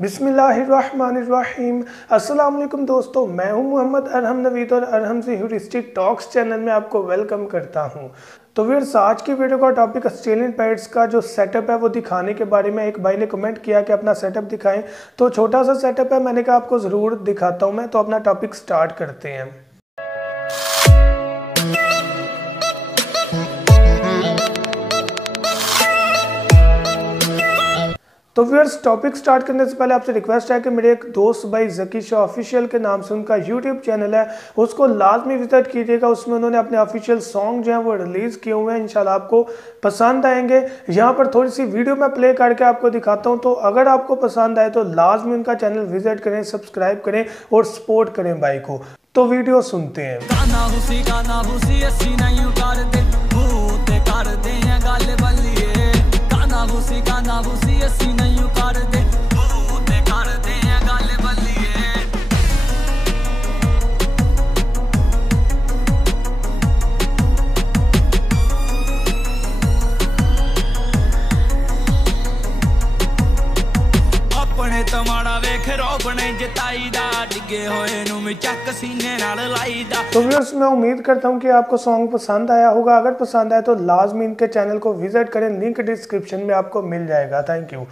बिस्मिल्लाहिर्रहमानिर्रहीम। अस्सलाम वालेकुम दोस्तों, मैं हूं मोहम्मद अरहम नवीद और अरहम से ह्यूरिस्टिक टॉक्स चैनल में आपको वेलकम करता हूं। तो व्यूअर्स, आज की वीडियो का टॉपिक ऑस्ट्रेलियन पैरट्स का जो सेटअप है वो दिखाने के बारे में। एक भाई ने कमेंट किया कि अपना सेटअप दिखाएं, तो छोटा सा सेटअप है, मैंने कहा आपको ज़रूर दिखाता हूँ मैं। तो अपना टॉपिक स्टार्ट करते हैं। तो व्यूअर्स, टॉपिक स्टार्ट करने से पहले आपसे रिक्वेस्ट है कि मेरे एक दोस्त भाई ज़की शाह ऑफिशियल के नाम से उनका यूट्यूब चैनल है, उसको लाजमी विजिट कीजिएगा। उसमें उन्होंने अपने ऑफिशियल सॉन्ग जो हैं वो रिलीज़ किए हुए हैं, इंशाल्लाह आपको पसंद आएंगे। यहाँ पर थोड़ी सी वीडियो मैं प्ले करके आपको दिखाता हूँ, तो अगर आपको पसंद आए तो लाजमी उनका चैनल विजिट करें, सब्सक्राइब करें और सपोर्ट करें भाई को। तो वीडियो सुनते हैं। तो व्यूअर्स, मैं उम्मीद करता हूं कि आपको सॉन्ग पसंद आया होगा। अगर पसंद आया तो लाजमी इनके चैनल को विजिट करें, लिंक डिस्क्रिप्शन में आपको मिल जाएगा। Thank you.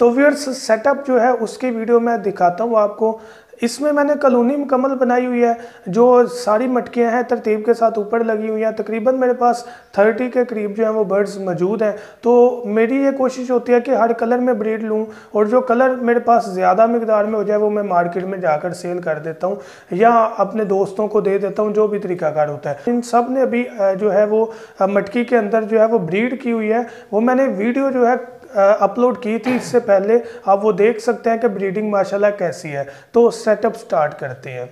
तो व्यूअर्स, सेटअप जो है उसकी वीडियो मैं दिखाता हूँ आपको। इसमें मैंने कॉलोनी मुकम्मल बनाई हुई है, जो सारी मटकियां हैं तरतीब के साथ ऊपर लगी हुई हैं। तकरीबन मेरे पास 30 के करीब जो है वो बर्ड्स मौजूद हैं। तो मेरी ये कोशिश होती है कि हर कलर में ब्रीड लूँ, और जो कलर मेरे पास ज़्यादा मकदार में हो जाए वो मैं मार्केट में जाकर सेल कर देता हूँ या अपने दोस्तों को दे देता हूँ, जो भी तरीकाकार होता है। इन सब ने अभी जो है वो मटकी के अंदर जो है वो ब्रीड की हुई है। वो मैंने वीडियो जो है अपलोड की थी इससे पहले, आप वो देख सकते हैं कि ब्रीडिंग माशाल्लाह कैसी है। तो सेटअप स्टार्ट करते हैं।